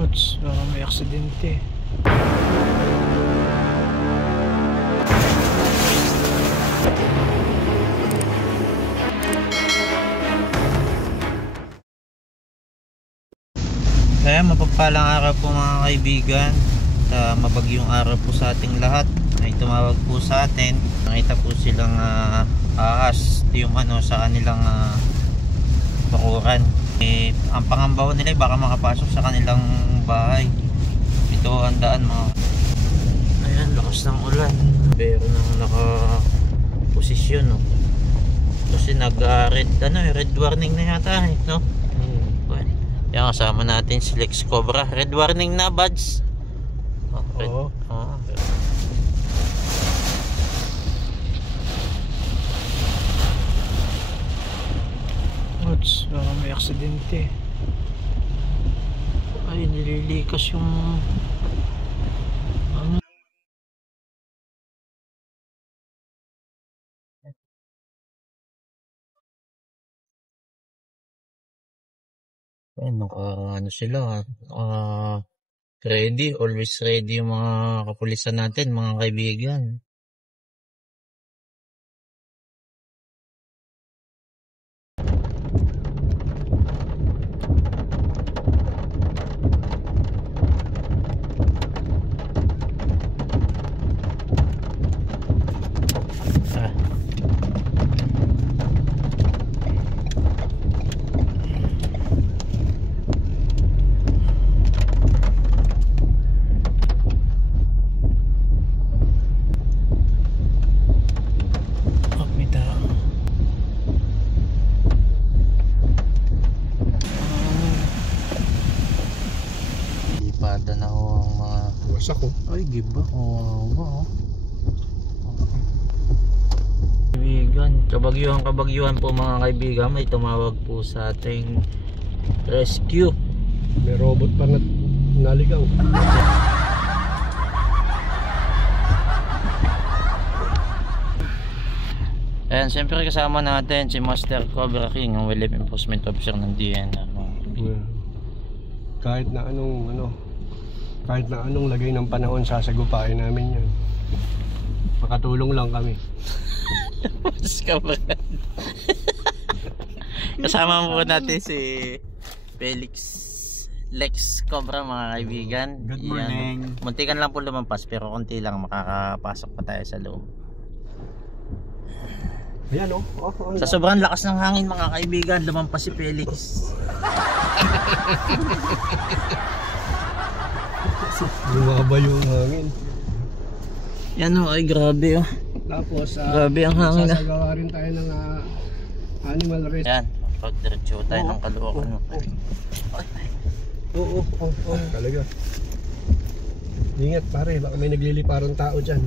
Ots, may aksidente. Kaya mapagpalang araw po mga kaibigan. Mabagyong araw po sa ating lahat. Ay tumawag po sa atin. Nakita po silang ahas yung sa kanilang bakuran. Ang pangambaw nila baka makapasok sa kanilang bahay. Ito ang daan mga. Ayan, lakas ng ulan. Pero nang naka-posisyon kasi red warning na yata no? Yan, kasama natin si Lex Cobra. Red warning na, buds. Oo. Buds, may aksidente. Ay, nililikas yung sila ready, always ready yung mga kapulisan natin mga kaibigan. Ay, giba. Kaibigan, kabagyuhan po mga kaibigan. May tumawag po sa ating rescue. May robot pa na naligaw. Ayan, siyempre kasama natin si Master Cobra King, ang Wildlife Enforcement Officer ng DNR. Kahit na anong lagay ng panahon, sasagupain namin yan. Makatulong lang kami. Kasama po natin si Felix Lex Cobra mga kaibigan. Good morning. Muntikan lang po lumampas pero konti lang makakapasok pa tayo sa loob. Ayan Sa sobrang lakas ng hangin mga kaibigan, lumampas si Felix. Lumaba yung hangin. Yan ay grabe Tapos grabe ang hangin sasagawa rin tayo ng animal rescue. Yan, pagdiretso tayo ng Caloocan Oo. Talaga. Ingat pare, baka may nagliliparang tao dyan.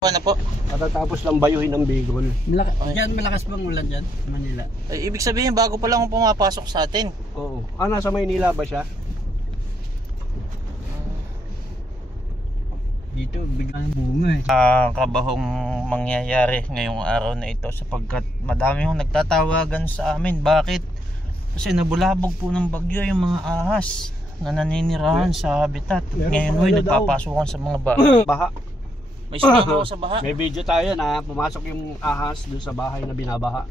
Ano po? Matatapos lang bayuhin ng Bicol. Diyan malakas bang ulan dyan? Manila. Ay, ibig sabihin bago pa lang pumapasok sa atin. Oo. Nasa Maynila ba siya? Dito biglang bunga Kabahong mangyayari ngayong araw na ito sapagkat madami yung nagtatawagan sa amin. Bakit? Kasi nabulabog po ng bagyo yung mga ahas na naninirahan sa habitat. Ngayon nagpapasukan sa mga baha. May sumama sa baha. May video tayo na pumasok yung ahas doon sa bahay na binabaha.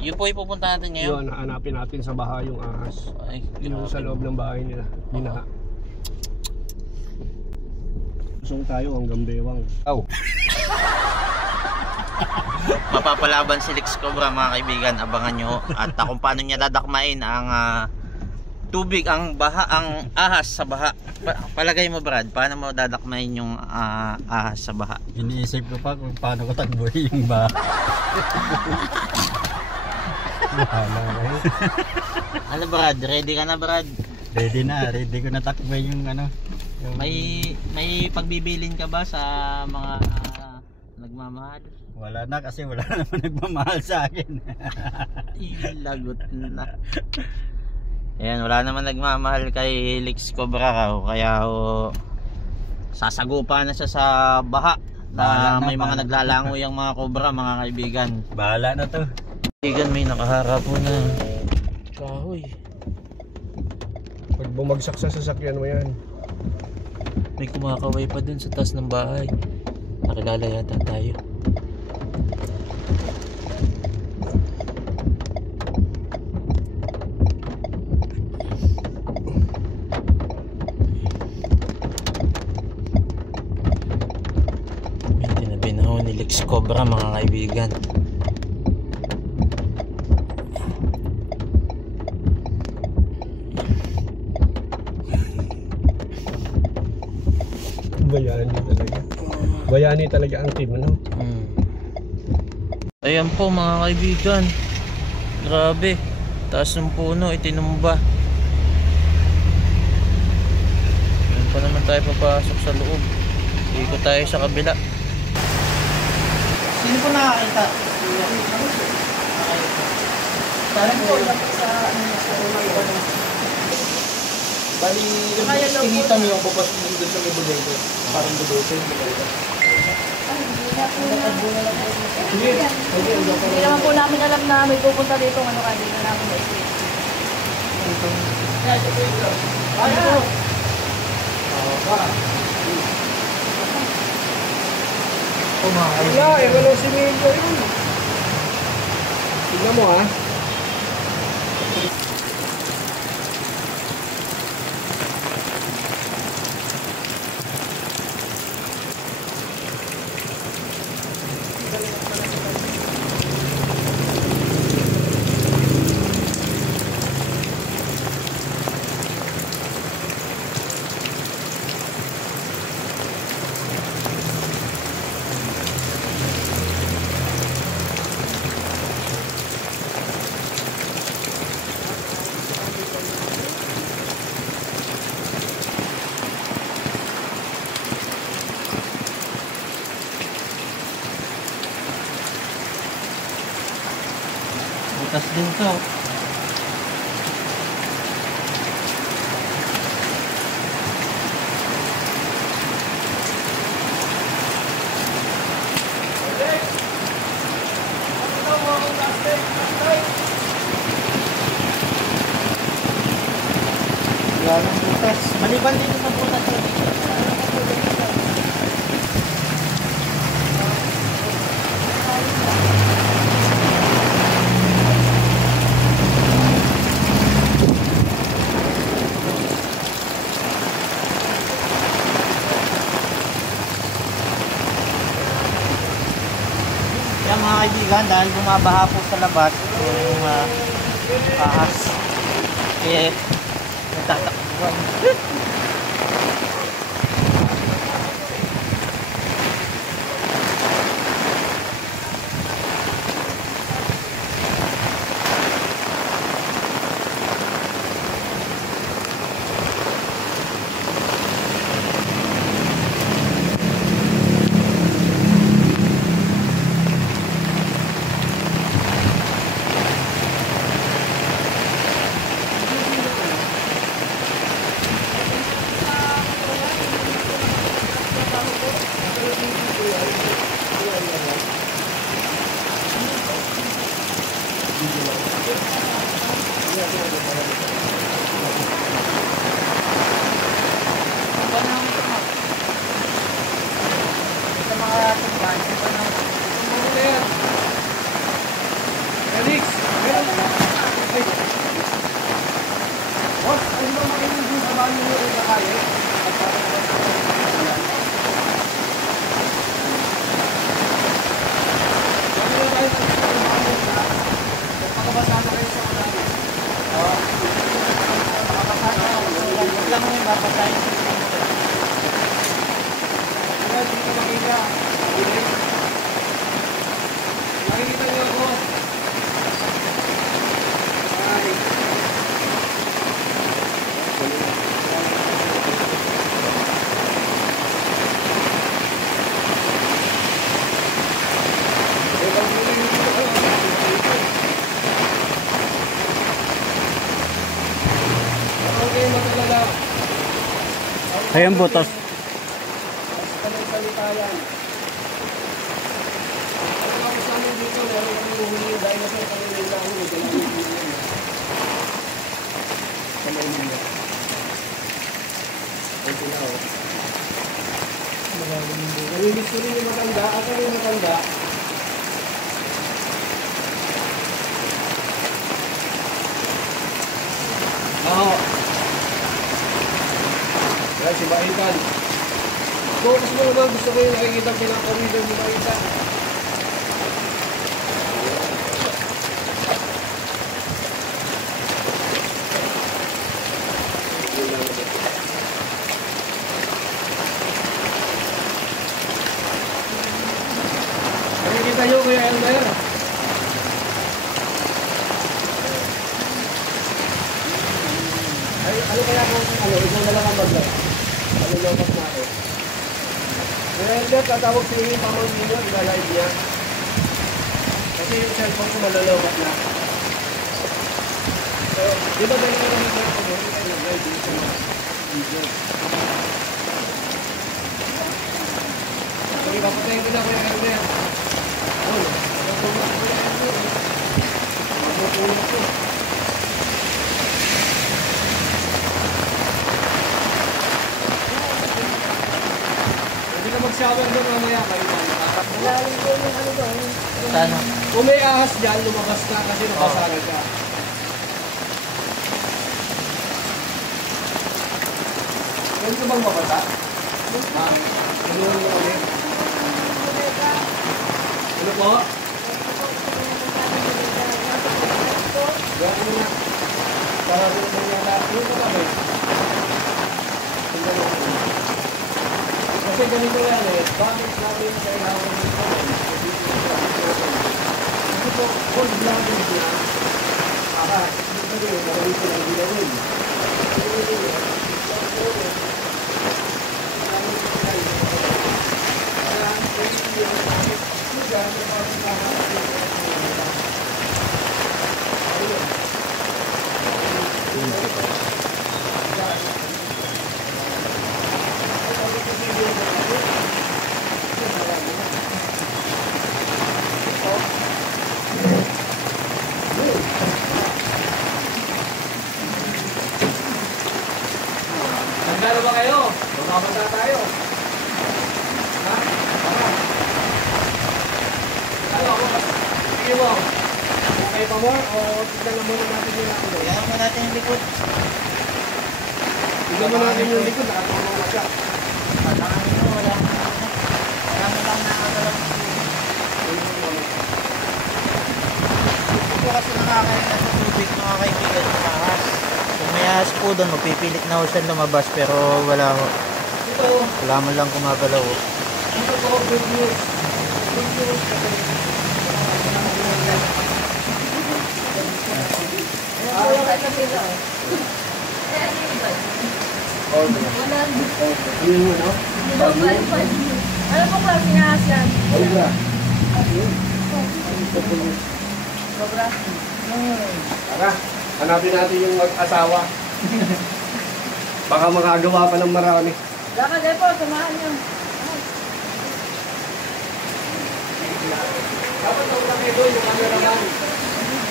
Yun po ipupunta natin ngayon. Yun, hanapin natin sa baha yung ahas. Ay, yung sa loob ng bahay nila, binaha. Sung tayo hanggang bewang. Mapapalaban si Lex Cobra mga kaibigan, abangan nyo. At kung paano niya dadakmain ang tubig, ang ahas sa baha. Palagay mo Brad, paano mo dadakmain yung ahas sa baha? Iniisip ko pa kung paano ko takbuhin yung baha. Ano Brad, ready ka na Brad? Ready ko na takbuhin yung yung... May pagbibilin ka ba sa mga nagmamahal? Wala na kasi wala naman nagmamahal sa akin. Ilagot na. Ayan, wala naman nagmamahal kay Lex Cobra kaya sasagupa na siya sa baha na may mga naglalango yung mga cobra mga kaibigan. Bahala na to. Kaibigan, may nakaharap po na kahoy. Pag bumagsak sa sasakyan mo yan. May kumakaway pa dun sa taas ng bahay. Nakilala yata tayo. May tinabi na ho ni Lex Cobra mga kaibigan. Bayani talaga. Bayani talaga ang team, ano? Ayan po mga kaibigan. Grabe. Taas ng puno, itinumba. Ayan pa naman tayo papasok sa loob. Ikot tayo sa kabila. Sino po nakakita? Parang po, dapat sa bali, kinita mo yung bukas mo doon sa Mibuledo. Parang dudoso yung Mibuledo. Hindi naman po namin alam na may pupunta dito ano kaya na namin na-explain. Wala, wala si Milo yun. Tignan mo ha. Butas din to. Wala nang butas. Maliban dito sa butas. Yan mga kaibigan, dahil bumabaha po sa labas yung ahas, eh natatakbuhan. Felix! Boss, ano ba makinig yung sa bahay mo rin na kaya? At parang makabasa na kayo sa kanali. Huwag lang yung babasahin. Kaya dito makita. Nakikita niyo ako. Ay. Okay, matalala. Ayan butas. Salita yan. Ako sa amin dito, meron kami huhuli dahil nasa kami nila huli. Sa Maynila. Ito na oh. Nalilis ko rin yung matanda. Asa yung matanda? Oo. Yan, si Maitan. Focus mo naman. Gusto ko yung nakikita pinakawidan ni Maitan. Nakikita nyo Kuya Elmer? Ay, ano kaya kung ikaw na lang ang mag-live? Ano lopas natin? Kuya Elmer, tatawag sa inyo yung pamangkin nyo, ila-live niya. Kasi yung cellphone ko malalobat na. So, di ba dahil ka naman ako mo? Hindi kayo nag-live dito sa mga video. So, ipapatayin ko na Kuya Elmer. Oh, matutulog Kuya Elmer. Matutulog ko. Hindi na mag-shower doon mamaya kayo. Malalim ko yung ano doon. Sana. Kung may ahas dyan, lumabas na kasi nakasara ka. Pwede ka bang mabata? Ha? Tulungan mo kami. Ano po? Gawin mo na. Para rin mo yung lahat. Ano po kami? Kasi ganito yan eh. Bakit namin kailangan nito? Kasi po, cold blooded na. Ahas. Ito rin, marami ko lang ginawin. Nagdalo ba kayo? Magkabata tayo. Ha? Ano ako? Sige mo. Okay pa mo? O tignan na muna natin yung ano? Kaya mo natin yung likod. Tignan mo natin yung likod. Nakatulong na siya. Patangin mo, wala mo lang. Wala mo lang nakakalam. Hindi po kasi nakakain na sa tubig mga kaibigan ng ahas. Kung may ahas po doon, mapipilit na ho siya lumabas pero wala ho. Ito. Wala mo lang kumagalaw ho. Ito po. Good news. Good news. Wala ka na sila. Wala. Ano yun mo? Ano po klase nga yan? Ano ba? Sobra. Tara, hanapin natin yung mag-asawa. Baka makagawa pa ng marami. Baka din po, samahan niyo. Dapat ang laki doon yung cameraman.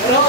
Ano?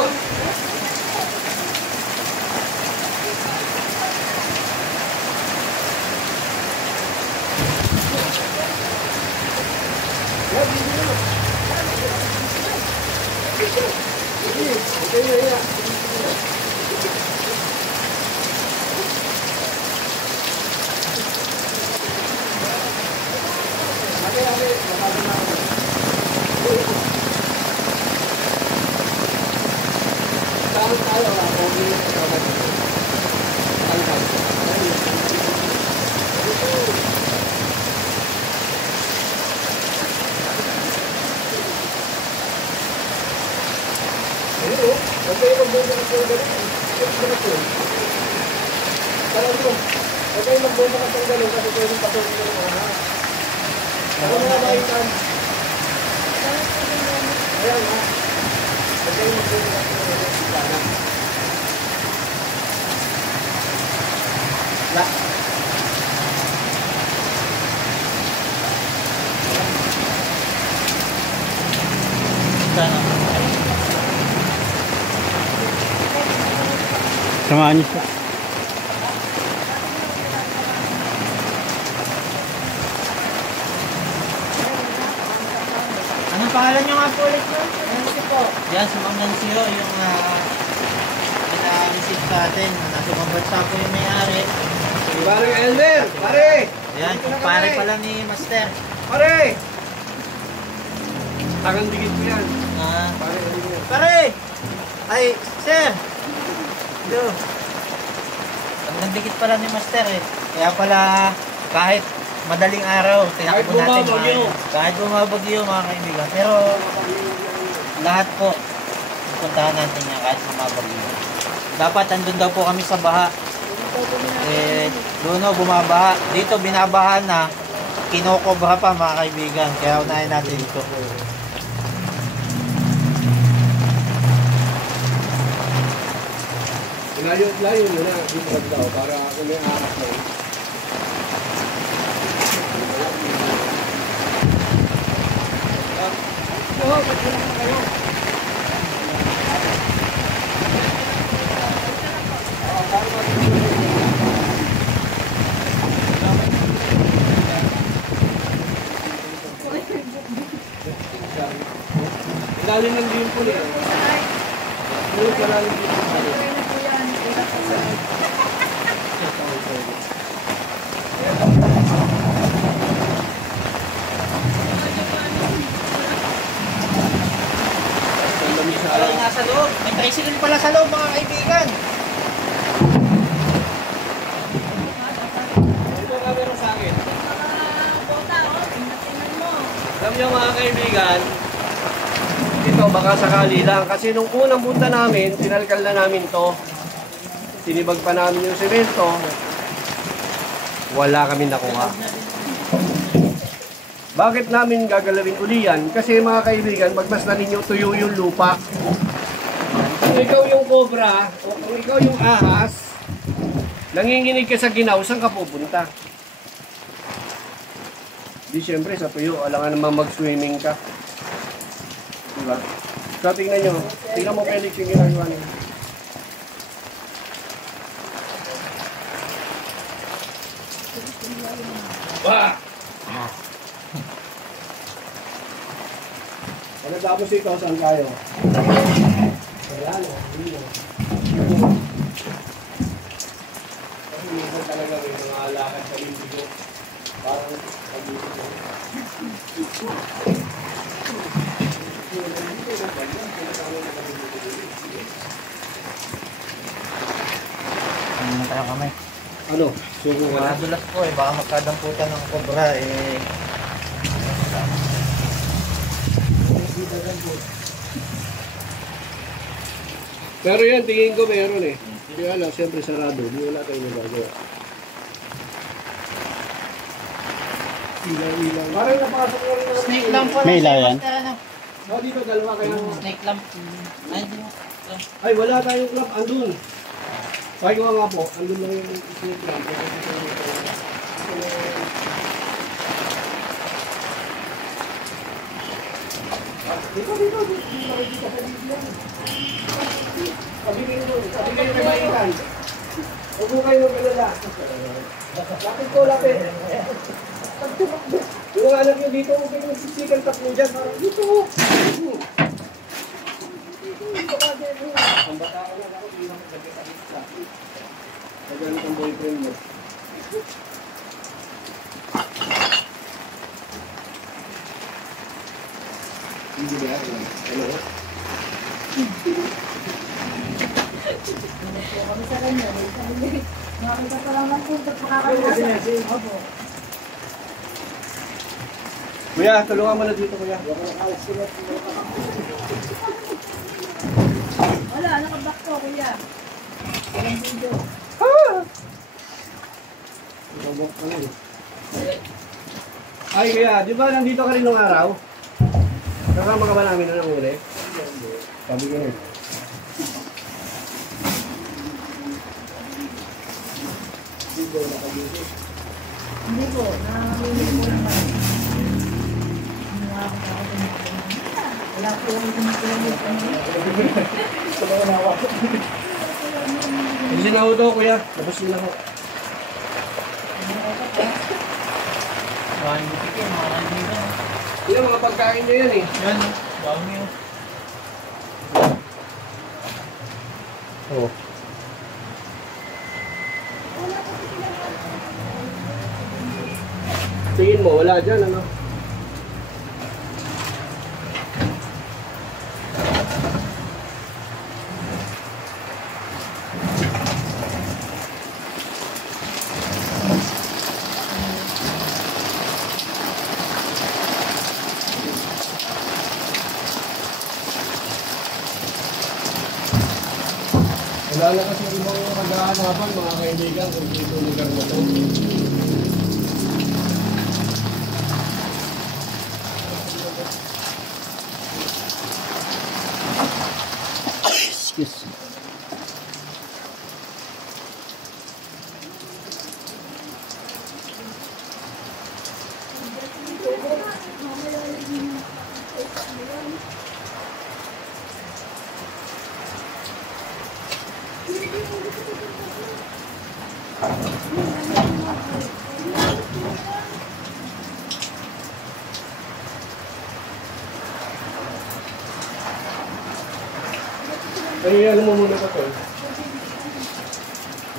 Sana. Samahan niyo siya. pangalan nyo nga po ulit mo? Nancy po. Yan, si Ma'am Nancy ho, yung receive sa atin. Nasa ibang bansa po yung may-ari. Pare Elmer, pare! Yan, yung pare pala ni Master. Pare! Tangan dikit ko yan. Pare! Elmer. Pare! Ay, sir! Yo. Ang dikit pala ni Master eh. Kaya pala kahit madaling araw, tinakbo natin kahit bumabagyo mga kaibigan. Pero lahat po, pupuntahan natin yan kahit bumabagyo. Dapat andun daw po kami sa baha. Doon bumabaha. Dito binabaha na, kinokobra pa mga kaibigan. Kaya unahin natin dito. Layo nyo na, dito daw, para kung may ahas na yun. Lalim ng dimple eh. Lalim ng dimple. Walang nasa loob. May tricycle pala sa loob mga kaibigan. Ito nga meron sa akin. Alam niyo mga kaibigan, ito baka sakali lang. Kasi nung unang punta namin, sinalkal na namin to. Sinibag pa namin yung semento. Wala kami nakuha. Bakit namin gagalawin uli yan? Kasi mga kaibigan, magmasdan ninyo tuyo yung lupa. Kung ikaw yung cobra, o kung ikaw yung ahas, nanginginig ka sa ginaw, saan ka pupunta? Di syempre sa tuyo, alangan naman mag-swimming ka. Diba? So tingnan nyo, tingnan mo Felix yung ginagawa niya. Bah! Ano tapos ito, saan kayo? Wala no, hindi no. Kasi minsan talaga may mga alakad sa indigo. Parang pag-ibig. Ano tayo kamay? Ano? Sugo ka na? Madulas po eh. Baka magkadamputan ng cobra eh. Pero yan, tingin ko meron eh. Kaya lang, siyempre sarado. Hindi wala tayo nagagawa. Ilaw. Parang napasok na rin naman. Snake lamp po. May ilaw yan? Oh, dito dalawa kayo. Snake lamp. Ay, di mo. Ay, wala tayong clamp. Andun. Pakay ko nga po. Andun lang yung snake clamp. Dito. Kabigin doon. Kabigin yung maikan. Huwag mo kayo magkalala. Lapit. Yung anak nyo dito, huwag kayo magsisikal tatlo dyan. Parang dito. Ang bata ko lang ako, hindi naman nagkakabit sa akin. Nagalit ang boyfriend mo. Hindi ba yan? Hello? Kami sa kanya, nakita pa lang ng punta pakakalasan. Opo. Kuya, tulungan mo na dito, kuya. Wala, nakabak ko, kuya. Walang video. Ay, kuya, di ba nandito ka rin nung araw? Kasama ka ba namin na nangyari? Sabi ko rin. Hindi po, namimili po lang kami. Wala po yung tumutulong kami. Hindi na ako to, kuya. Tapos na ako. Mga hindi mga kaibigan. Yan mga pagkain niya yan eh. Yan, dami yun. Oh. Tingin mo, wala dyan ano? Wala na kasi ibang kagahanapan mga kaibigan kung dito lugar na to. Excuse me. Ay, ano mo muna pa to?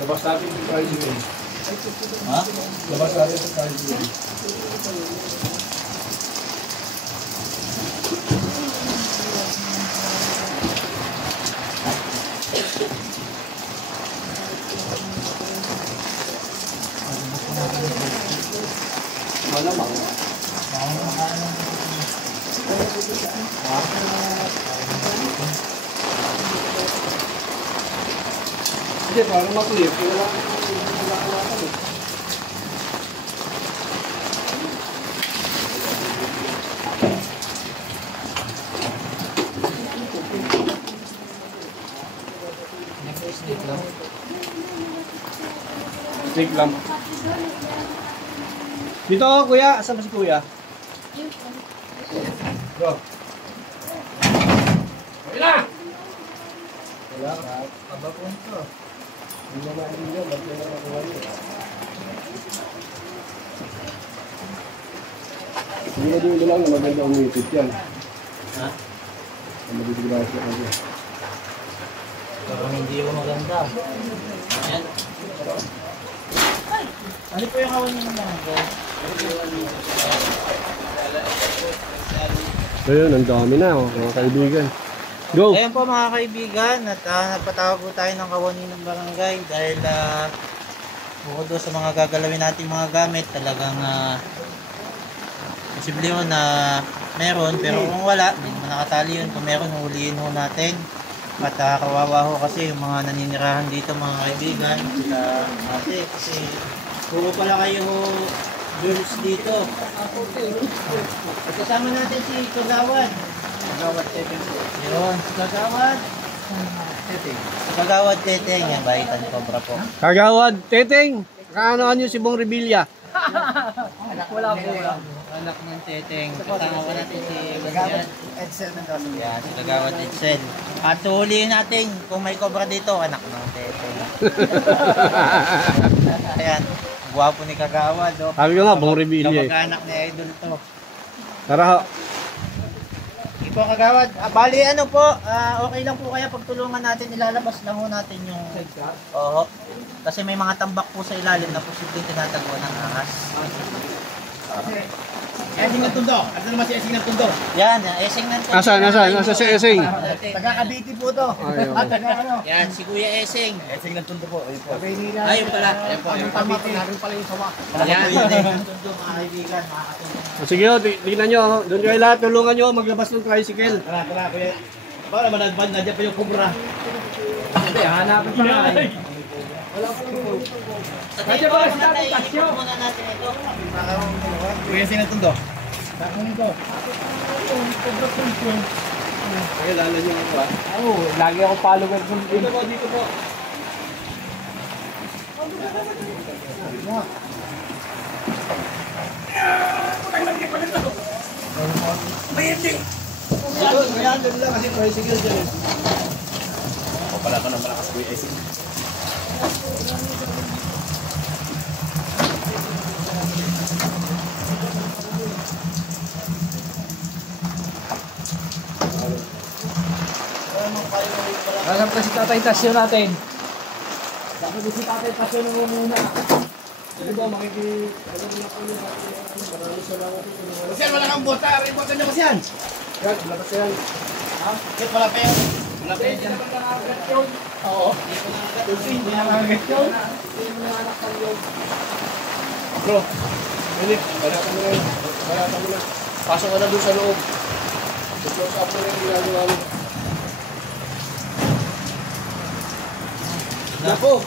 Labas natin sa tricycle. Ha? Labas natin sa tricycle. Malamang. Hindi, parang makulit. Kailangan natin eh. Stick lang. Dito ako, kuya. Asan ba si kuya? Go. Wala! Wala ka. Aba po ito. Hindi naman hindi yun. Ba't yun naman kuha yun? Hindi na dulo lang na maganda umipit yan. Ha? Ang magdigrasya kasi. Parang hindi ako maganda. Yan. Ano po yung kawan niyo ng barangay? Ayun, ang dami na mga kaibigan. Go! Ayan po mga kaibigan, at nagpatawag po tayo ng kawani ng barangay dahil bukod doon sa mga gagalawin nating mga gamit, talagang posible yun na meron, pero kung wala, hindi naman nakatali yun. Kung meron, huliin ho natin. At kawawa ho kasi yung mga naninirahan dito mga kaibigan, sila ate, kasi puro pala kayo girls dito. At kasama natin si Kagawad. Kagawad Teteng po. Yun, si Kagawad Teteng. Si Kagawad Teteng, yan, Bahitan Cobra po. Kagawad, Teteng! Kaano-ano yung si Bong Revilla? Wala po. Anak ng Teteng. Kasama ko natin si Kagawad Edsel Mendoza. Yan, si Kagawad Edsel. At huliin natin kung may cobra dito, anak ng Teteng. Ayan, gwapo ni Kagawad. Oh. Sabi ko nga, Bong Revilla eh. Kamag-anak ni Idol to. Tara ho. Ito Kagawad, bali ano po, okay lang po kaya pagtulungan natin, ilalabas lang ho natin yung... Oo. Kasi may mga tambak po sa ilalim na posibleng tinatagwa ng ahas. Esing ng Tundo. Ano naman si Esing ng Tundo? Yan, Esing ng Tundo. Asan? Nasa si Esing? Taga-Cavite po to. Yan, si Kuya Esing. Esing ng Tundo po. Ayun po. Ayun pala. Ayun po. Yung Cavite. Narin pala yung sawa. Yan, yung Tundo mga kaibigan, makakatulong. Sige ho, tingnan nyo. Doon kayo lahat, tulungan nyo maglabas ng tricycle. Tara, kuya. Baka naman nagban na dyan pa yung kubra. Hindi, hanapin pa nga eh. Sa tayo po, ipon muna natin ito. Kuya Esing ng Tundo. Kailangan nyo ako ha. Oo, lagi ako follower ko. Dito po, dito po. Dito, kaya doon lang kasi tricycle dyan eh. O pala ka na malakas Kuya Esing. Alam kasi Tatay Tasyo natin. Dapat si Tatay Tasyo nang muna. Sige ba, maraming salamat. Kasi wala kang bota. Ang bota niyo kasi yan. Yan, labas yan. Bakit wala pa yan? Wala pa yan dyan. Oo. Hindi na nakagat yun. Bro, Philip, balatan mo na yun. Balatan mo na. Pasok ka na doon sa loob. I-close up mo na yung ginagawa mo. Napo,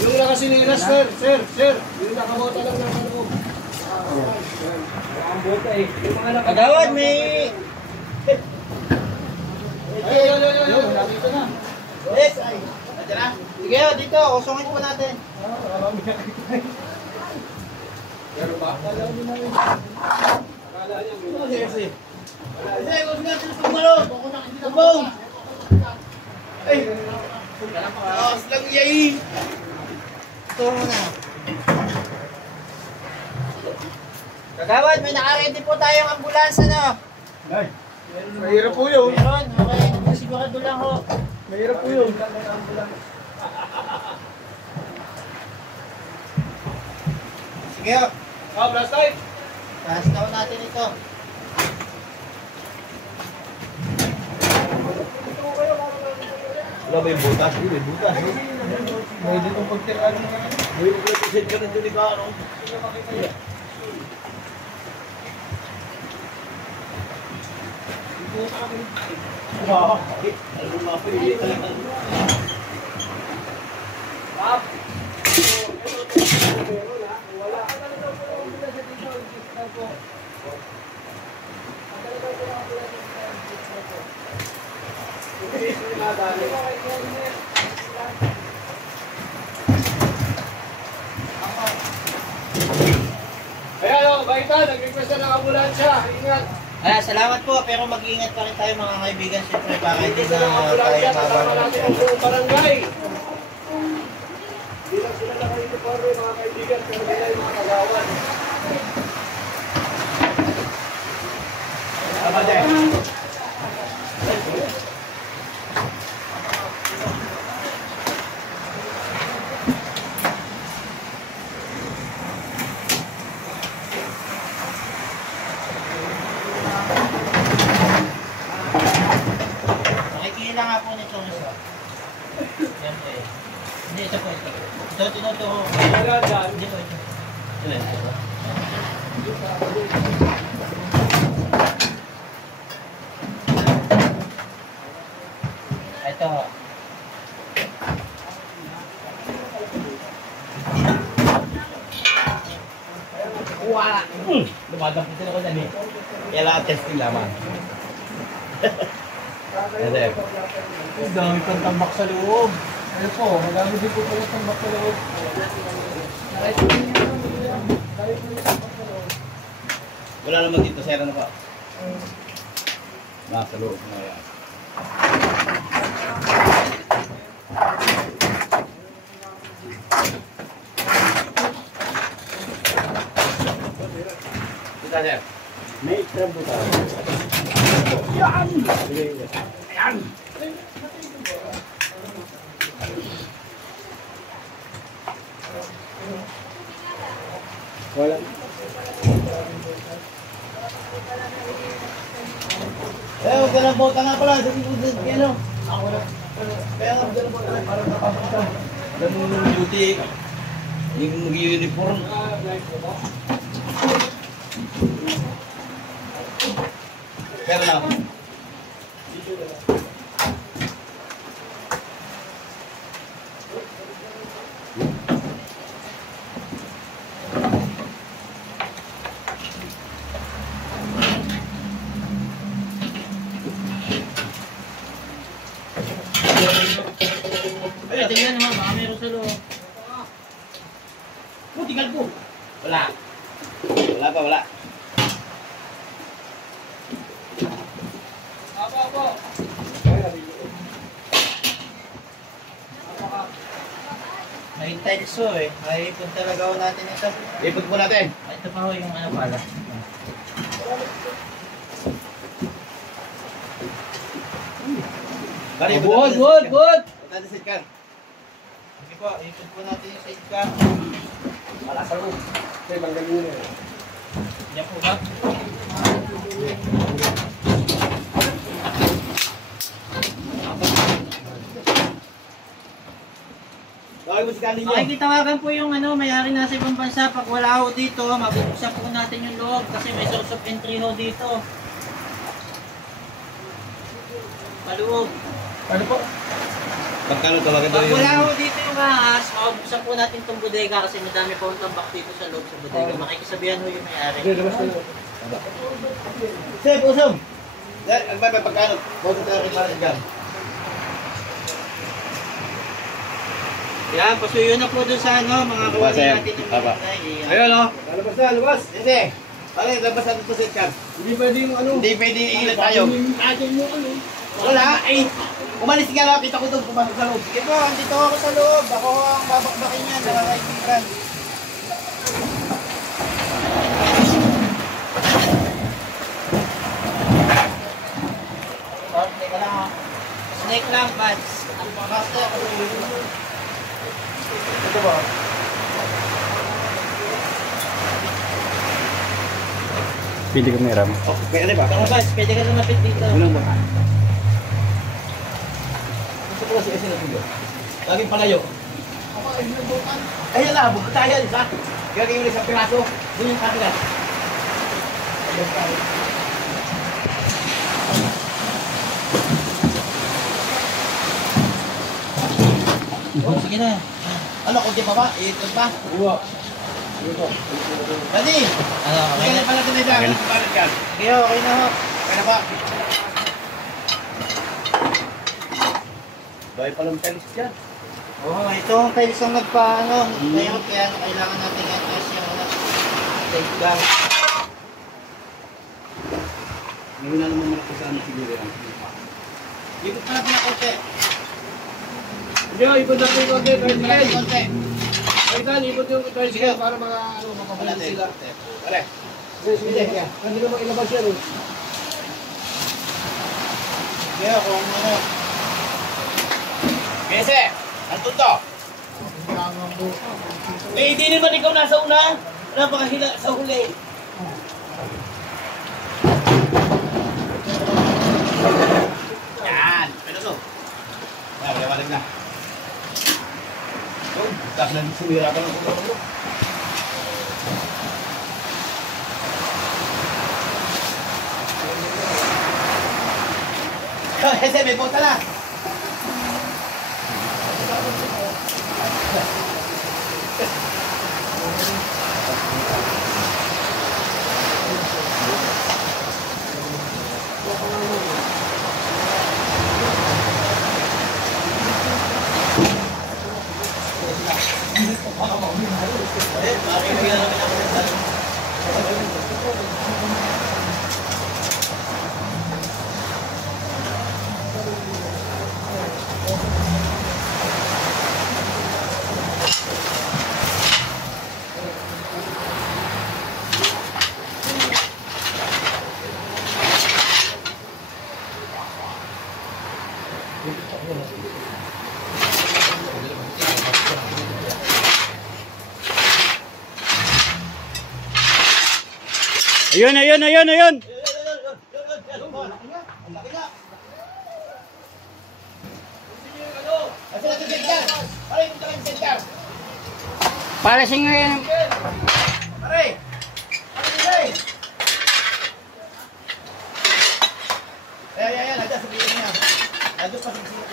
yung nakasinilas, sir. Yung nakabota lang nasa loob. Ang bota eh. Yung mga Kagawad, may... Ayun. Nandito na. Yes, ay. Nandiyan na. Sige, dito. Usungin po natin. Pero ba? Akala niya. Kasi. Kasi, huwag natin sa pumalo. Tubong. Ay. Taas lang yay. Ito muna. Kagawad, may naka-ready po tayong ambulans, ano? Mahirap po yun. Meron, okay. Sigurado lang ho. Mahirap po yun. Sige ho. Blast time. Taas na ho natin ito. Wala ba yung butas? Hindi, may butas. May dito pagtiraan mo. May represent ka ng Dominicano. Ayan o, Baita, nag-request na ng ambulansya. Ingat. Salamat po, pero mag-iingat pa rin tayo mga kaibigan. Siyempre, para hindi Nag-request na ng na tayo ambulansya. Kasama natin ang mababa. buong barangay. Hindi lang sila naka-uniforme mga kaibigan, pero nila yung mga kagawan. Tama dyan. Nakikila nga po nito isa. Yan po eh. Hindi, ito po ito. Ito, tinuturo. Hindi po ito. Ito. Ito. Wala. Dumadapitin ako dyan eh. Kailangan testing lamang. Ano eh? Ang dami pang tambak sa loob. Ano po, madami din po pala tambak sa loob. Wala naman dito, sir. Ano pa? Nasa loob na yan. Kita, sir. May tram po tayo. Yan! Yan! Wala. Huwag ka ng bota nga pala. Sabi ko dito, ano? Kaya nga, huwag ka ng bota para nakapasok ka. Ganun yung duty. Yung mag-uniform. Pero na. Ay, tingnan naman, baka meron sa loob. Tingnan ko. Wala. Wala pa, wala. Apo. May tenso eh. Ay, kung talaga ho natin ito. Ipot po natin. Ito pa ho yung ano pala. Bari, Wood! Punta sa sidecar. Sige po, ikot po natin yung sidecar. Wala sa loob. Okay, banggalin nyo na yan. Yan po ba? Tawag mo si kanin nyo. Makikitawagan po yung may-ari na sa ibang bansa. Pag wala ho dito, mabubuksan po natin yung loob kasi may source of entry ho dito. Paloob. Ano po? Pagkano tawagan daw Pag yung... wala ho dito yung ahas, mabubuksan po natin itong bodega kasi madami po ang tambak dito sa loob sa bodega. Makikisabihan ho yung may-ari. Hindi, labas na lang. Sir, usom! Sir, ang may pagkano? Bawang tayo rin para sidecar. Yan, pasuyo na po doon sa mga kawali natin ng Tama. barangay. Yan. Ayun o. Lalabas na, labas. Hindi. Pare, labas natin po sa sidecar. Hindi pwedeng Hindi pwedeng iilan tayo. Atin mo Wala, ay. Umalis ka lang, kita ko doon, pumasok sa loob. Sige po, andito ako sa loob. Ako ang babakbakin niyan, mga kaibigan. Oh, teka lang ha. Snake lang, buds. Basta ako. Ito ba? Pili ko meram. Kaya ano ba? Ito buds, pwede ka lumapit dito. Walang ba? Gusto ko kasi kasi natulo. Laging palayo. Ayun na, buka tayo, isa. Kaya kayo ulit sa piraso. Doon yung kapila. Oh, sige na. Ano, kunti pa ba? Iikot pa? Uwa. Dali! Ano, okay na? Kaya pala tuloy dyan. Balik yan. Sige, okay na ho. Kaya na ba? Dahil palang talis dyan. Oh, ito ang tiles ang nagpaano. Ngayon, kaya kailangan natin i-adjust yung safeguard. Ngayon na naman malaki sa ano siguro yan. Ikot pa natin na konti. Hindi, ikot natin yung konti. Ikot pa natin konti. Kailan, ikot yung tricycle para Wala makapagod tayo. sila. Pare. Sige, hindi naman ilabas yan. Sige, kung ano. Bese! Andun to! Eh, hindi naman ikaw nasa una. Wala pa kahila sa huli. Yan! Pero to. Yan, maliwanag na. Oh, tapos na sumira ka ng ulo. Hese, may punta na! Ayun, ayun, ayun, ayun. Para sing ngayon.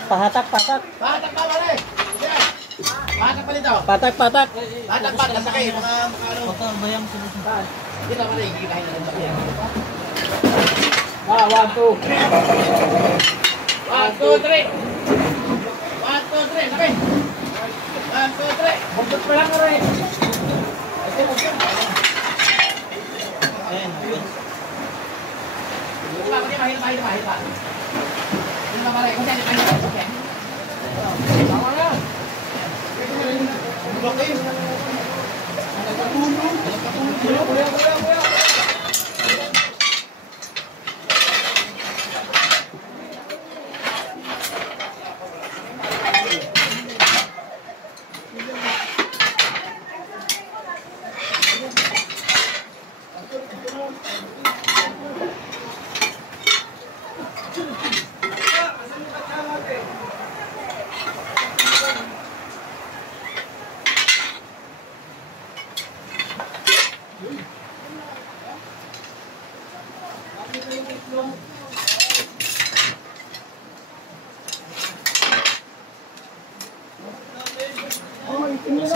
Pahatak, patak. Patak pa, pare! Patak pa nito! Patak, patak. Patak pa, nasakay, mga ano. Pagkabayang sila. Dito pala, higikahin na lang sakay. 1, 2. 1, 2, 3. 1, 2, 3, sakay. 1, 2, 3. Bukot pa lang, pare. Ayan, ayun. Mahirap. Hindi na pare, kung saan mahirap. Tama na. Kuya. Sa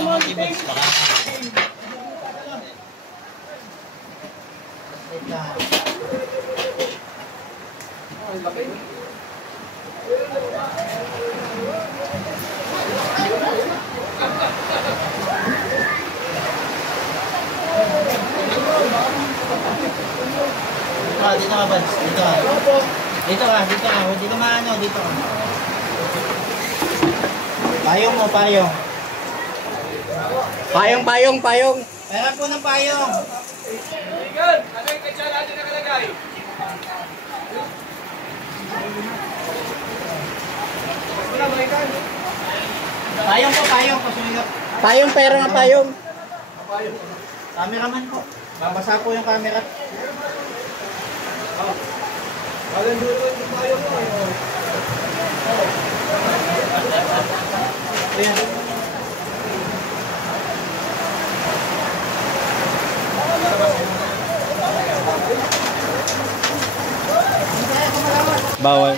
mga tibots pa ka. Wait lang. Dito ka, Bads. Dito ka. Dito ka, dito ka. Hindi ka maano, dito ka. Payong mo, payong. Payong. Pera po ng payong. Miguel, ano yung kanya natin nakalagay? Wala, Miguel. Payong po, payong. Pasuyo. Payong, pera nga payong. Cameraman po. Babasa po yung camera. Walang dulo yung payong mo. Ayan. Bawal.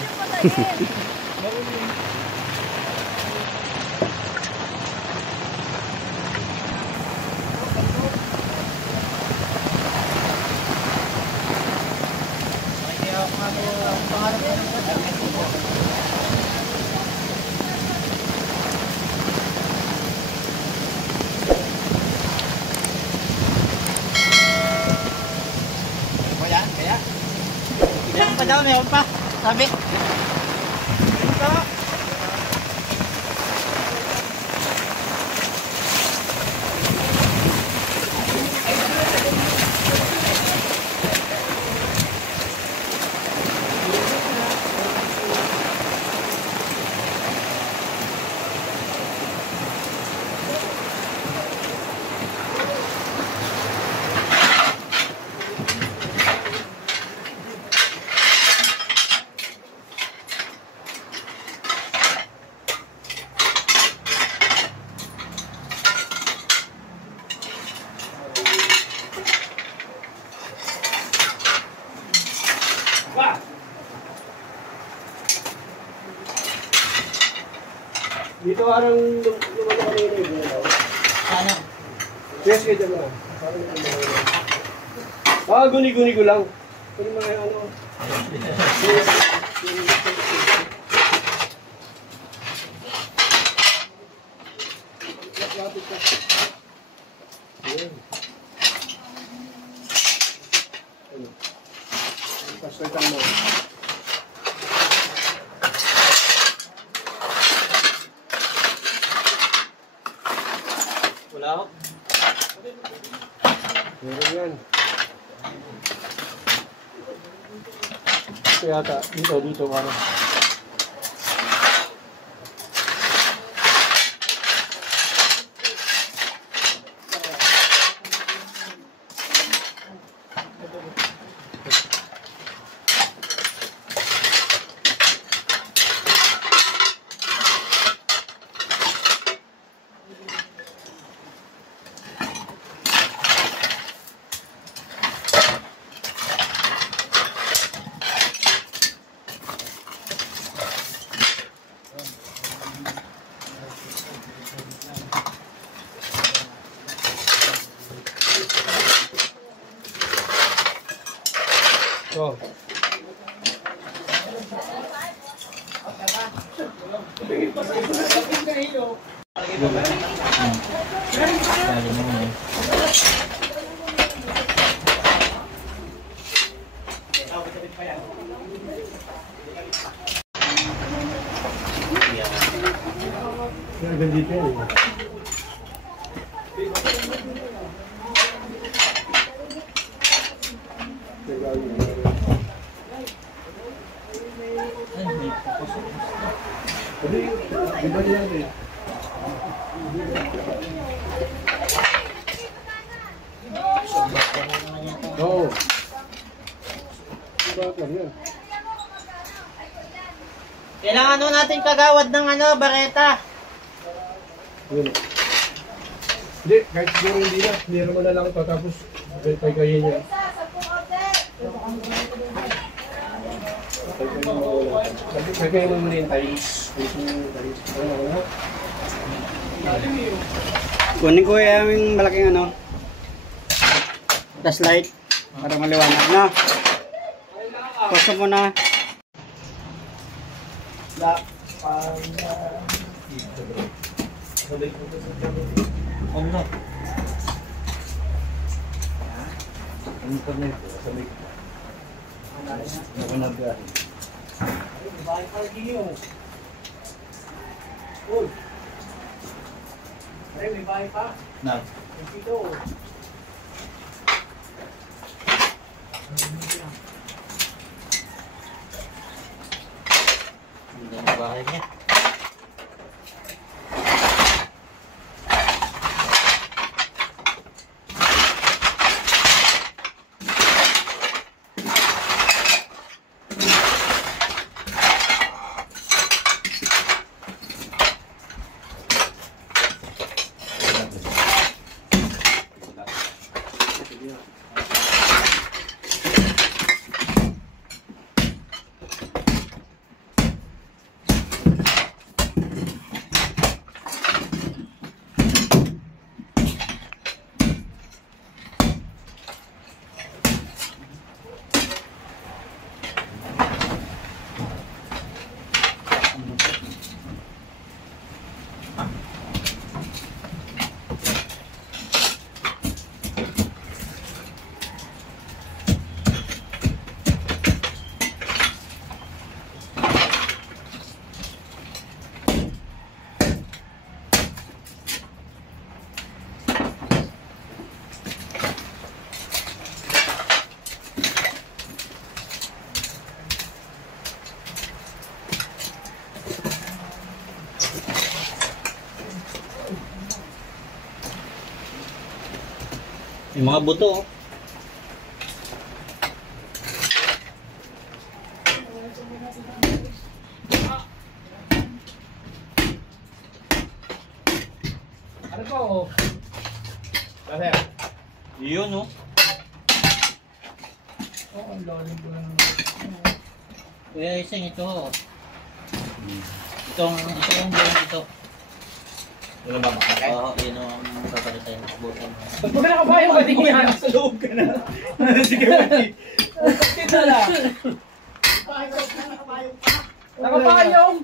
Kaya? Meron pa daw, meron pa. Sabi. Meron pa. Dito parang lumano kanina yun. Ano? Yes, kaya dyan lang. Guni-guni ko lang. Kung mga ano. Paswetan mo. Wala ako. Meron yan. Ito yata. Dito. Ano? Oh. Hanggang dito yan. Iba yan eh. Oo. Iba lang yan. Kailangan natin kagawad ng bareta. Yun. Hindi, kahit siguro hindi na. Nira mo na lang ito, tapos kay-kayin niya. Kay-kayin mo muna yung tiles. Kunin ko yung malaking ano. Flashlight. Para maliwanag na. Pasok mo na. Ano? May bahay pa. Na. Dito. Hindi na bahay niya. Yung mga buto. Ano po? Oh? Bakit? Yun, oh. Oo, ang lalim ko na naman. Kuya Iseng, ito. Itong buong ito. Ano ba makakay? Oo, yun ang papalitan ng buto. Ba't mo ka nakabayang ba din yan? Sa loob ka na. Sige, Mati. Dito na. Nakapayong!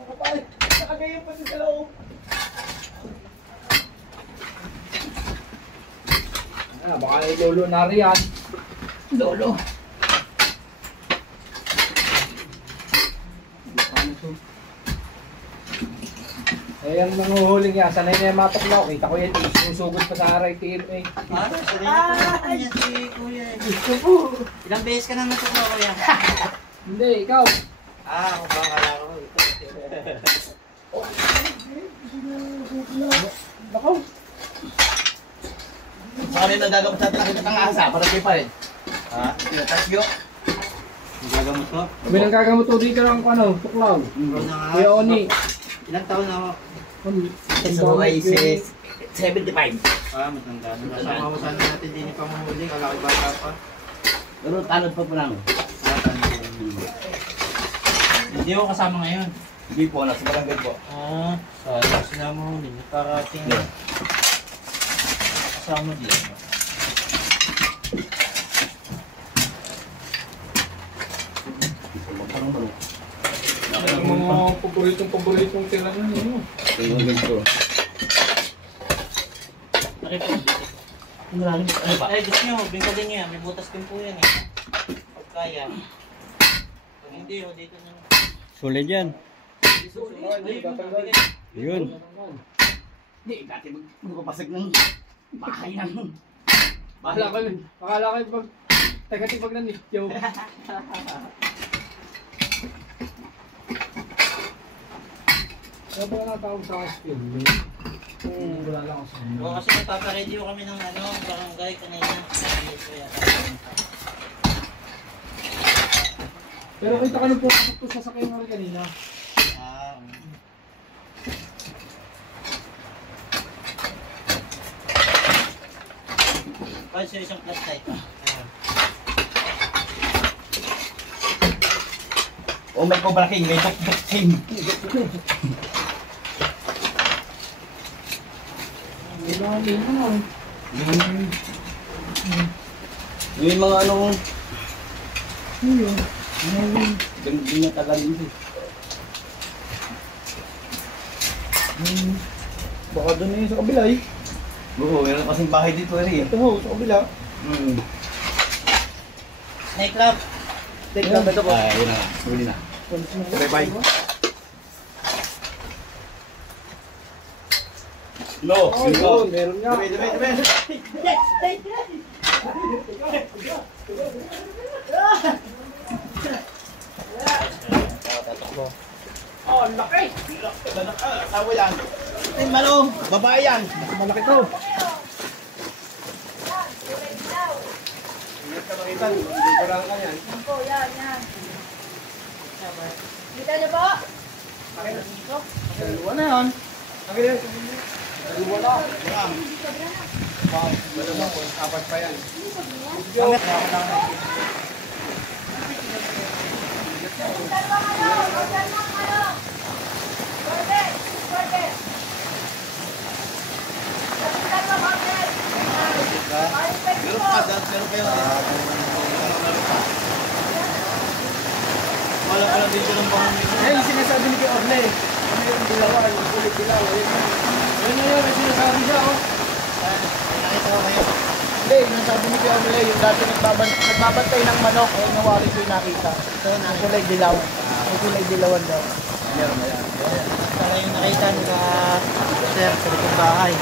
Nakapayong. Nakagayang pa sa loob. Ah, baka ay lolo na riyan. Lolo. Eh, yung nanguhuling yan, sanay na yung matuklaw. Kita ko yan, sinusugod pa sa RITMA. Para, sabi niya po yan si Kuya. Gusto po. Ilang beses ka na natuklaw, Kuya? Hindi, ikaw. Ah, kung bang alam ko. Nakaw. Baka rin ang gagamot natin nakita ng asa para kayo pa rin. Ha? Tasyo. Ang gagamot ko? Kami nang gagamot to dito ng ano, tuklaw. Kuya Oni. Ilang taon na ako? So, ay 75. Ah, matanda na. Kasama mo sana natin din yung panguhuli. Kala ko bata pa. Pero tanod pa po namin. Hindi ako kasama ngayon. Hindi po, nasa barangay po. Ah, sayang sinama mo din. Nakarating. Kasama din. Ang mga paboritong tira na yun. Nakipag. Ano ba? Ay, gusto nyo. Bingkalin niya. May butas din po yan eh. Pag kaya. Pag hindi, o dito na. Sulit yan. Ay, Yun. Hindi, dati magpapasag ng bahay ng... Akala ko pag tagatipag na nityo. Kaya ba natawag sa skill? Wala lang ako sa inyo. Oo, kasi magpapaready ko kami ng ano, barangay kanina. Pero kita ka nung pumasok to sa sakay mo rin kanina. Ah, Pwede sa isang plastic. Ayan. Oh, may Cobra King, may Tok King. Yung mga ano, ganda na tagal yun. Baka doon na yun sa kabila eh. Oo, meron kasing bahay dito rin. Ito ho, sa kabila. Snake Club. Take lang ito po. Ay, yun na. Huli na. Bye-bye. No, Oh, yun, meron nga. Oh, laki! Asawa yan. Ay, malo. Babae yan. Malaki to. Ingat ka makitan, magbuburang ka yan. Yan po, yan. Kita niyo po? Dalawa na yan. Akin yan. Wala. Malamang po, apat pa yan. Meron pa, meron kayo. Wala pala dito ng bangon. Eh, yung sinasabi ni Kay Orne. Ano yung dilawa, yung kulit dilaw. Yan na yun, may sinasabi siya, oh. Nakita ko kayo. Hindi, yung sabi ni Kay Orne, yung dati nagbabantay ng manok, eh, nawari ko yung nakita. Yung kulay dilaw. Yung kulay dilawan daw. Pala yung nakita nila sir sa likod bahay.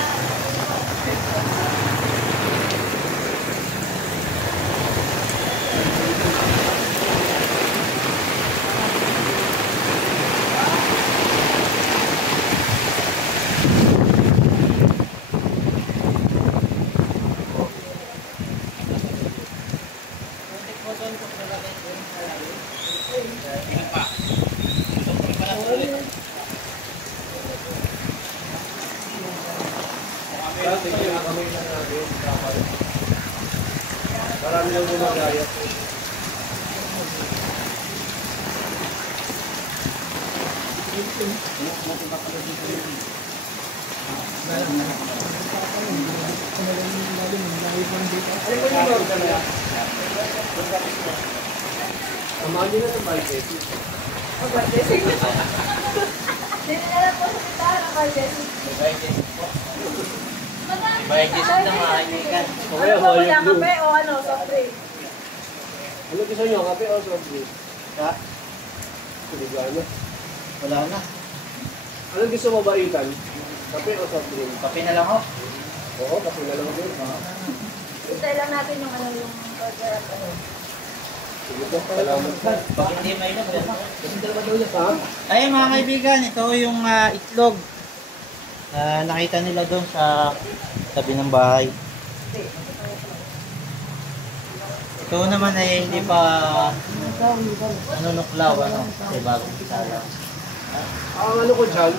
Dati, kinakamay na natin. Marami lang gumagaya. Samahan nyo na ng bike. Dinala po sa kita ng budget. Bayagis na mga kaibigan. Ano po ba yung kape o ano, soft drink? Ano gusto nyo? Kape o soft drink? Ha? Kuligano. Wala na. Ano gusto mo ba, Ethan? Kape o soft drink? Kape na lang ako. Oo, kape na lang din. Hintay lang natin yung ano, yung burger at ano. Sige po, salamat. Pag hindi may inog yan. Ha? Ayun mga kaibigan, ito yung itlog. Nakita nila doon sa tabi ng bahay. Ito naman ay hindi pa nuklaw, ano, kasi bagong pisala. Ang ano ko dyan,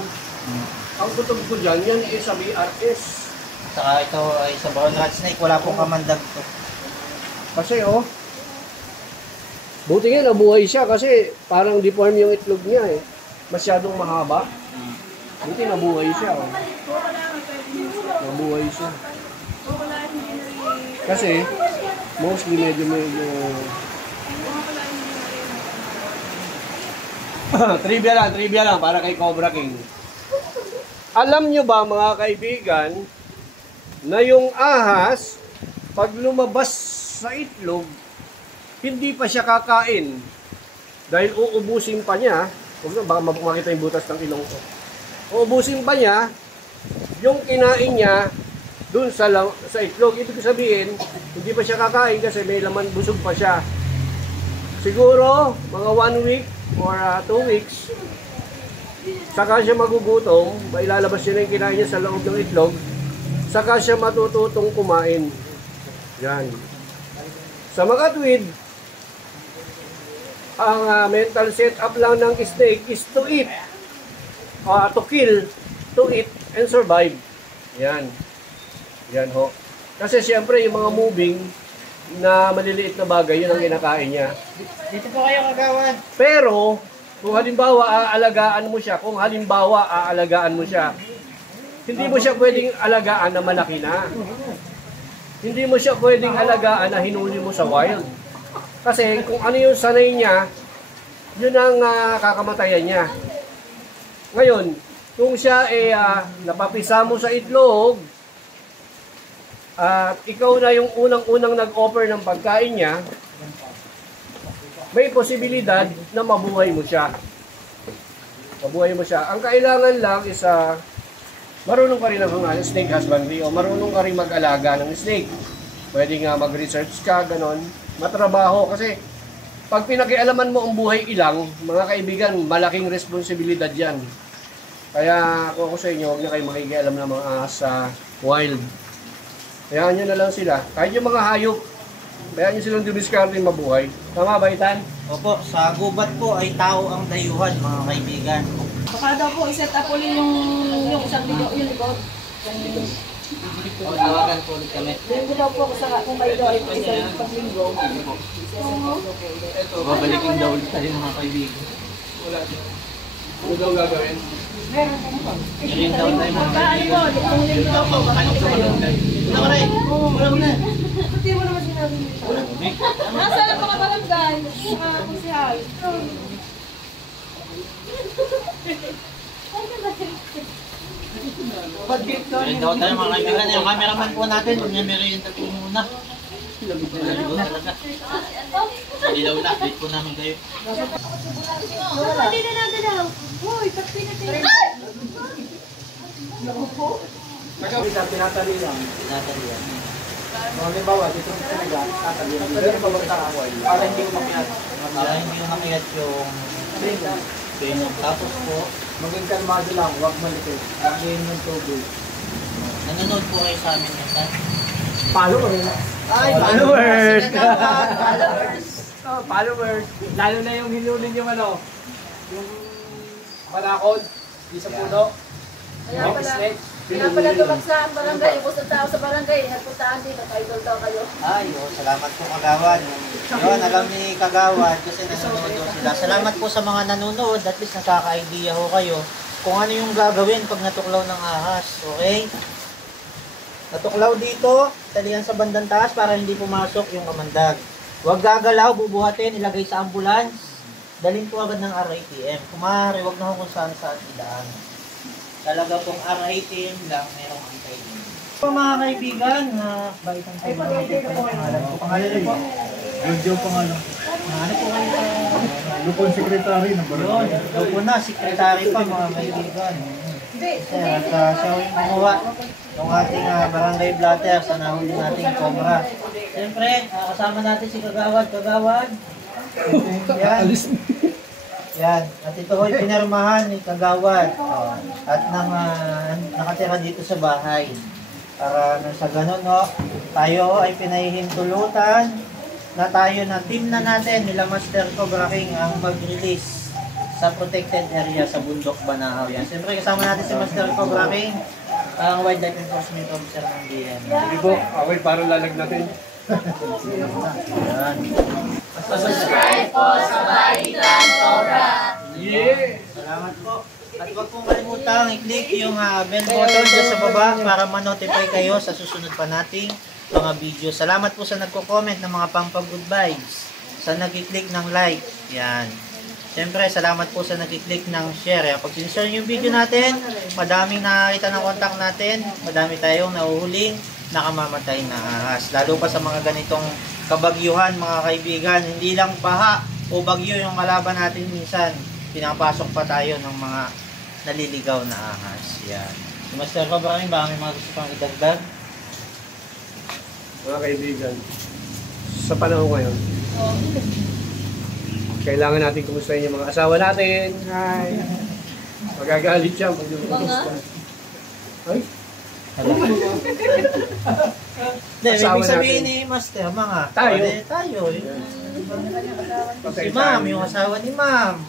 ang kutub ko dyan, yan is sa BRS. Saka ito ay sa brown rat snake, wala pong kamandag to. Kasi oh, buti nga nabuhay siya kasi parang deform yung itlog niya eh. Masyadong mahaba. Buti nabuhay siya oh. Nabuhay siya. Kasi mostly medyo trivia lang para kay Cobra King. Alam nyo ba mga kaibigan na yung ahas pag lumabas sa itlog hindi pa siya kakain dahil uubusin pa niya. Baka makita yung butas ng ilong ko. Uubusin pa niya yung kinain niya dun sa itlog. Ibig sabihin, hindi pa siya kakain kasi may laman, busog pa siya. Siguro, mga 1 week or 2 weeks, saka siya magugutom, mailalabas niya na yung kinain niya sa loob ng itlog, saka siya matututong kumain. Yan. Sa makatwid, ang mental setup lang ng snake is to eat, to kill, to eat, and survive. Yan. Yan ho. Kasi siyempre yung mga moving na maliliit na bagay, yun ang kinakain niya. Dito po kayo kagawad. Pero, kung halimbawa aalagaan mo siya, hindi mo siya pwedeng alagaan na malaki na. Hindi mo siya pwedeng alagaan na hinuli mo sa wild. Kasi kung ano yung sanay niya, yun ang kakamatayan niya. Ngayon, kung siya napapisa mo sa itlog, at ikaw na yung unang-unang nag-offer ng pagkain niya, may posibilidad na mabuhay mo siya. Mabuhay mo siya. Ang kailangan lang is marunong ka rin ng snake husbandry o marunong ka rin mag-alaga ng snake. Pwede nga mag-research ka, ganon. Matrabaho kasi pag pinakialaman mo ang buhay ilang, mga kaibigan, malaking responsibilidad yan. Kaya kung ako sa inyo, huwag na kayo makikialam ng mga sa wild. Hayaan nyo na lang sila. Kahit yung mga hayop, hayaan nyo silang dumiskarte mabuhay. Tama ba, Itan? Opo, sa gubat po ay tao ang dayuhan, mga kaibigan. Baka daw po, iset up ulit yung isang ligaw, yung ligaw. Tawagan po ulit kami. Linggo daw po sa kung may daw ay isang paglinggo. Babalikin daw ulit tayo, mga kaibigan. Ano daw gagawin? Meron daw tayo, mga Ano po, kung linggo daw po, baka kayo. Hindi mo naman sinabi nito. Nasa lang mga barangay, mga kusihal. Meron daw tayo, mga kaibigan. Yung cameraman po natin, huwag niya merienda po muna. Ligaw talaga. Ligaw na, wait po namin kayo. Hindi na nagalaw. Uy, pati na tayo. Tinatali lang. Natali yan. Halimbawa, dito sa talaga, tatali lang. Pwede pa magkakakuha. Para hindi ko makiyat. Para hindi ko nakiyat yung pinom. Tapos po, Maging kalmado lang, huwag malikit. Lagyan ng tubig. nanonood po kayo sa amin yan, Tan. Followers! Ay, followers! Followers! Lalo na yung hinulin yung yung balakod, di sa puno. Kaya pala tumag sa barangay, ubos ng tao sa barangay, nagpuntaan dito, ka-idol daw kayo. Ay, salamat po Kagawad. Yun, alam ni Kagawad kasi nanonood daw sila. Salamat po sa mga nanonood, at least nakaka-idea ho kayo kung ano yung gagawin pag natuklaw ng ahas. Okay? Natuklaw dito, talian sa bandang taas para hindi pumasok yung kamandag. Huwag gagalaw, bubuhatin, ilagay sa ambulance. Dalhin po agad ng RITM. Kung maaari, huwag na ho kung saan idaan. Talaga pong RITM lang, merong antay. So mga kaibigan, baitan tayo pangalan po. Pangalan niyo po? Jojo pangalan. Ano po kayo? Lupon secretary ng Yun, doon po na, sekretary pa mga kaibigan. At siya yung gumawa ng ating barangay blatter sa nahuli nating cobra. Siyempre, kasama natin si Kagawad. Kagawad. Yan. Yan. At ito ho'y pinirmahan ni Kagawad. At nakatira dito sa bahay. Para sa ganun, no, tayo ay pinahihintulutan na tayo na team na natin nila Master Cobra King ang mag-release sa protected area sa Bundok Banahaw. Yan. Siyempre kasama natin si Master Cobra King, ang Wildlife Enforcement Officer ng DN. Sige po, okay, para lalag natin. Yan. Subscribe po sa Baitan Cobra. Yeah! Salamat po. At huwag pong kalimutang i-click yung bell button dyan sa baba para ma-notify kayo sa susunod pa nating mga video. Salamat po sa nagko-comment ng mga pang-good vibes. Sa nag-click ng like. Yan. Siyempre, salamat po sa nag-click ng share. Pag sinishare yung video natin, madaming nakakita ng contact natin, madami tayong nahuhuling nakamamatay na ahas. Lalo pa sa mga ganitong kabagyuhan, mga kaibigan. Hindi lang baha o bagyo yung kalaban natin minsan. Pinapasok pa tayo ng mga naliligaw na ahas. Yan. Master Cobra King, baka may mga gusto pang idagdag? Mga kaibigan, sa panahon ngayon, kailangan natin kumustahin yung mga asawa natin. Hi! Magagalit siya pag yung kumusta. Ay? Hindi, Asawa ibig sabihin natin. ni Master, mga Tayo. Tayo. Si Ma'am, yung asawa ni Ma'am.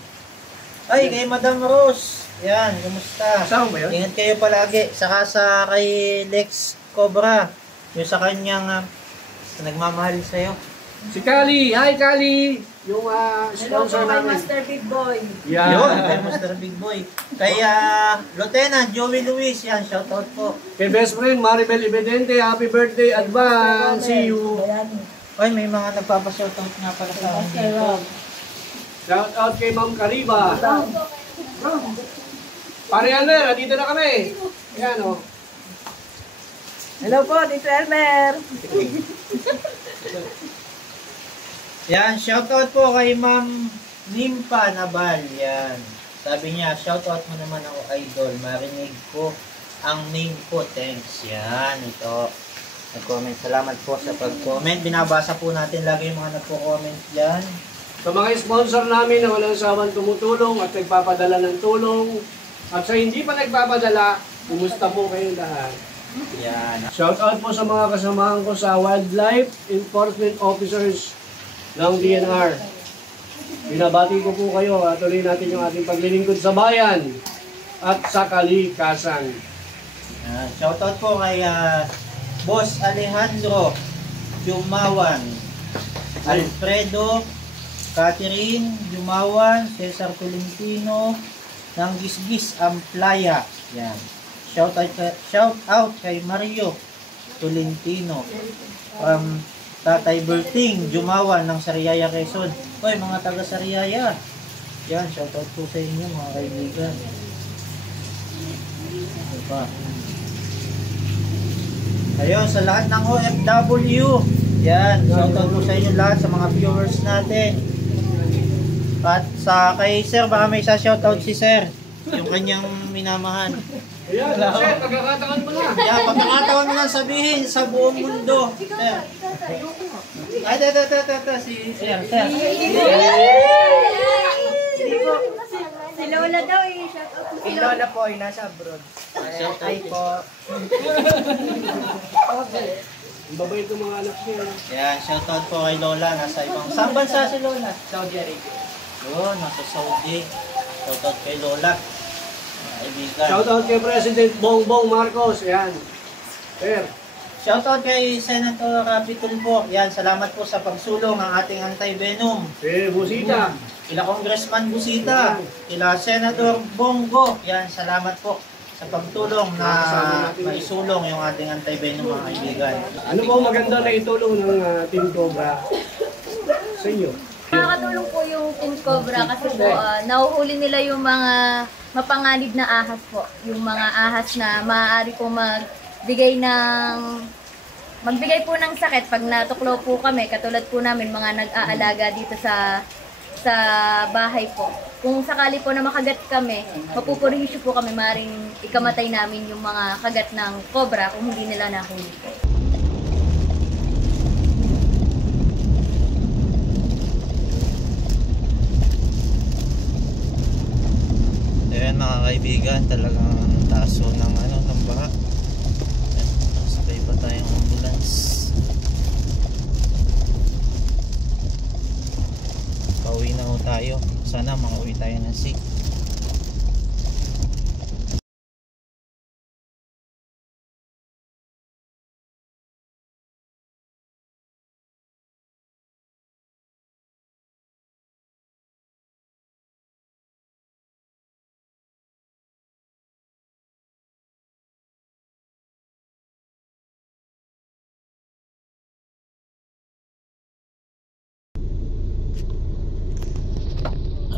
Ay, kay Madam Rose. Yan, kumusta? Asawa ba yun? Ingat kayo palagi. Saka sa kay Lex Cobra. yung sa kanyang nagmamahal sa'yo. Si Kali, hi Kali! Yung Hello sponsor po kay namin. Master Big Boy. Yan. Yun, kay Mr. Big Boy. Kay Lieutenant Joey Luis, yan, shoutout po. Kay best friend Maribel Ibedente, happy birthday advance. See you. Ay, may mga nagpapashoutout nga pala sa akin dito. Shout out kay Ma'am Kariba. Pare Elmer, dito na kami. Ayan o. Hello po, Dito Elmer. Yan, shoutout po kay Ma'am Nimpa Nabal. Yan. Sabi niya, shoutout mo naman ako, idol. Marinig ko ang name ko. Thanks. Yan, ito. Nag-comment. Salamat po sa pag-comment. Binabasa po natin lagi yung mga nagpo-comment dyan. Sa mga sponsor namin na walang sawang tumutulong at nagpapadala ng tulong. At sa hindi pa nagpapadala, kumusta po kayong lahat? Yan. Shout out po sa mga kasamahan ko sa Wildlife Enforcement Officers ng DNR. Binabati ko po kayo at tuloy natin yung ating paglilingkod sa bayan at sa kalikasan. Yan. Shoutout po kay Boss Alejandro Jumawan, Alfredo, Catherine Jumawan, Cesar Tolentino, ng Gisgis Amplaya. Yan. Shout out kay Mario Tolentino from Tatay Berting Jumawan ng Sariaya, Quezon. Hoy, mga taga Sariaya. Yan, shout out po sa inyo mga kaibigan. Diba? Ayun, sa lahat ng OFW. Yan, shout out po sa inyo lahat sa mga viewers natin. At sa kay Sir, baka may isa-shout out si Sir. Yung kanyang minamahal. Ayan, sir, pagkakataon mo na. Yan, pagkakataon mo lang sabihin sa buong mundo. Sir. Ay, ito, si Sir. Sir. Si Lola daw eh. Shout out Si Lola po ay nasa abroad. Ay po. Ang babait ng mga anak niya. Yan, shoutout po kay Lola. Nasa ibang, saan bansa si Lola? Saudi Arabia. Yun, nasa Saudi. Shoutout kay Lola. Mga kaibigan. Shout out kay President Bongbong Marcos. Ayan. Sir. Shoutout kay Senator Rapitul po. Yan, salamat po sa pagsulong ng ating anti-venom. Si Busita. Kila Congressman Busita. Kila Senator Bongo. Yan, salamat po sa pagtulong na maisulong yung ating anti-venom mga kaibigan. Ano po maganda na itulong ng Team Cobra sa inyo? Nakakatulong po yung Team Cobra kasi po nahuhuli nila yung mga mapanganib na ahas po. Yung mga ahas na maaari po magbigay po ng sakit pag natuklaw po kami. Katulad po namin mga nag-aalaga dito sa bahay po. Kung sakali po na makagat kami, mapupurihisyo po kami, maring ikamatay namin yung mga kagat ng cobra kung hindi nila nahuli po. Ayan mga kaibigan, talagang taso ng baha. Ayan, sabay pa tayong ambulance. Pauwi na ho tayo. Sana makauwi tayo ng safe.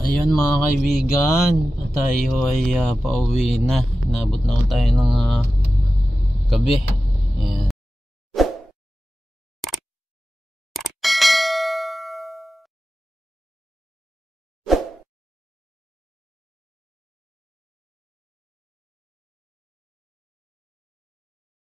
Ayun mga kaibigan, tayo ay pauwi na. Inabot na tayo ng gabi. Ayan.